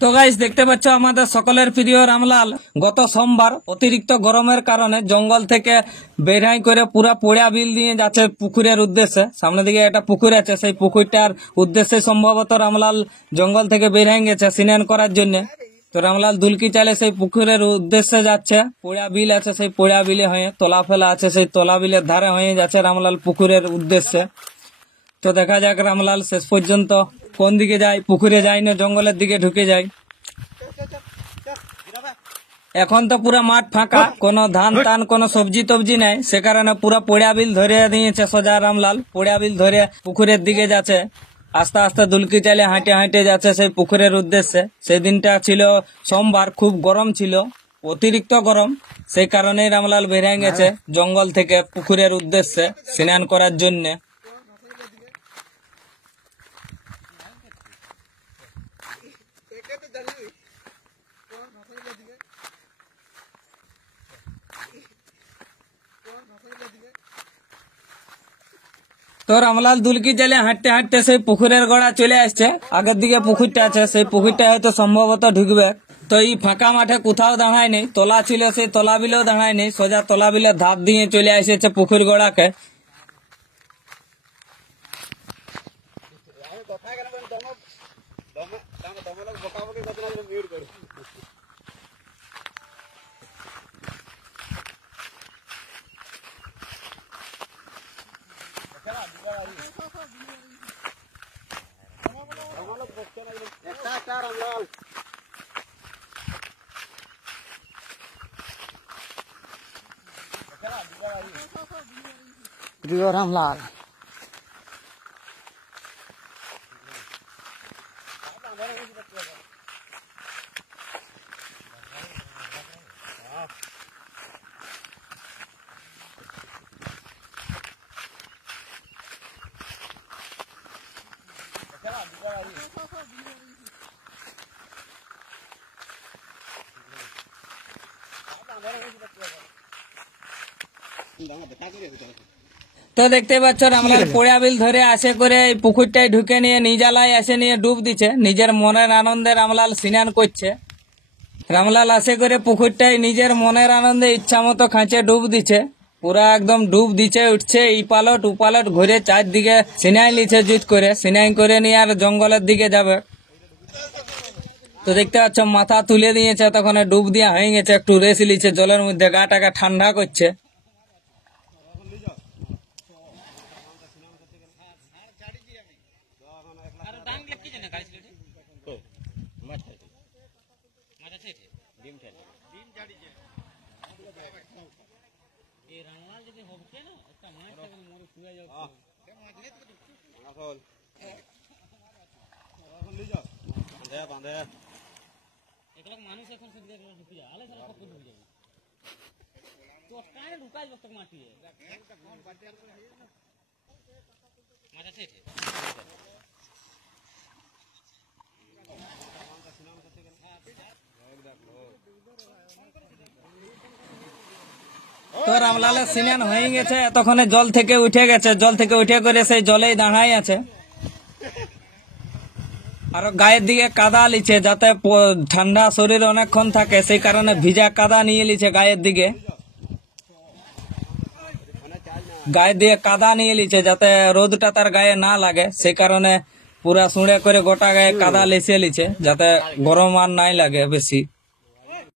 তো গাইস দেখতে পাচ্ছ আমাদের সকলের প্রিয় রামলাল গত সোমবার অতিরিক্ত গরমের কারণে জঙ্গল থেকে বেড়াই করে পুরা পোড়া বিল দিয়ে যাচ্ছে পুকুরের উদ্দেশ্যে। সামনে দিকে একটা পুকুর আছে, সেই পুকুরটার উদ্দেশ্যে সম্ভবত রামলাল জঙ্গল থেকে বেড়াই গেছে স্নান করার জন্য। তো রামলাল দুলকি চালে সেই পুকুরের উদ্দেশ্যে যাচ্ছে। পোড়া বিল আছে, সেই পোড়া বিলে হয়ে তোলা ফেলা আছে, সেই তোলা বিলের ধারে হয়ে যাচ্ছে রামলাল পুকুরের উদ্দেশ্যে। তো দেখা যাক রামলাল শেষ পর্যন্ত কোন দিকে যায়, পুকুরে যায় না জঙ্গলের দিকে ঢুকে যায়। এখন তো পুরা মাঠ ফাঁকা, কোনো ধান টান কোনো সবজি টবজি নাই, সে কারণে পুরা পোড়া বিল ধরে দিয়েছে সোজা রামলাল। পোড়া বিল ধরে পুকুরের দিকে যাচ্ছে, আস্তে আস্তে দুলকি চালে হাঁটে হাঁটে যাচ্ছে সেই পুকুরের উদ্দেশ্যে। সেই দিনটা ছিল সোমবার, খুব গরম ছিল, অতিরিক্ত গরম, সেই কারণেই রামলাল বেরিয়ে গেছে জঙ্গল থেকে পুকুরের উদ্দেশ্যে স্নান করার জন্য। তো রামলাল দুলকি চালে হাঁটতে হাঁটতে সেই পুকুরের গোড়া চলে আসছে। আগের দিকে পুকুরটা আছে, সেই পুকুরটা হয়তো সম্ভবত ঢুকবে। তো এই ফাঁকা মাঠে কোথাও দাঁড়ায় নেই, তোলা ছিল সেই তোলা বিলেও দাঁড়ায় নেই, সোজা তোলা বিলের ধার দিয়ে চলে এসেছে পুকুর গোড়াকে। প্রিয় রামলাল তো দেখতে পাচ্ছ রামলাল পোড়া বিল ধরে আসে করে এই পুকুরটাই ঢুকে নিয়ে নিজালায় আসে নিয়ে ডুব দিচ্ছে। নিজের মনের আনন্দে রামলাল স্নান করছে। রামলাল আসে করে পুকুরটাই নিজের মনের আনন্দে ইচ্ছা মতো খাঁচে ডুব দিচ্ছে। পুরা একদম ডুব দিচ্ছে, উঠছে, এই পালট ও পালট ঘুরে চারদিকে সিনাই লিছে জুত করে, সিনাই করে নিয়ে আর জঙ্গলের দিকে যাবে। তো দেখতে পাচ্ছ মাথা তুলে দিয়েছে, তখন ডুব দিয়া হয়ে গেছে, একটু রেস্ট লিছে জলের মধ্যে, গাটাকে ঠান্ডা করছে। মানুষ এখন ঢুকে যায়, আলে সারা ঢুকে যাবে তো কানে ঢুকাই যত মাটি মাথা থেকে তো রামলালের স্নান হয়ে গেছে, এতক্ষণে জল থেকে উঠে গেছে, জল থেকে উঠে করে সেই জলেই দাঁড়াই আছে। আর গায়ের দিকে কাদা লিছে যাতে ঠান্ডা শরীর অনেকক্ষণ থাকে, সেই কারণে ভিজা কাদা নিয়ে লিছে গায়ের দিকে। গায়ের দিকে কাদা নিয়ে লিছে যাতে রোদটা তার গায়ে না লাগে, সেই কারণে পুরা সুঁড়ে করে গোটা গায়ে কাদা লিছে লিছে যাতে গরম আর নাই লাগে বেশি।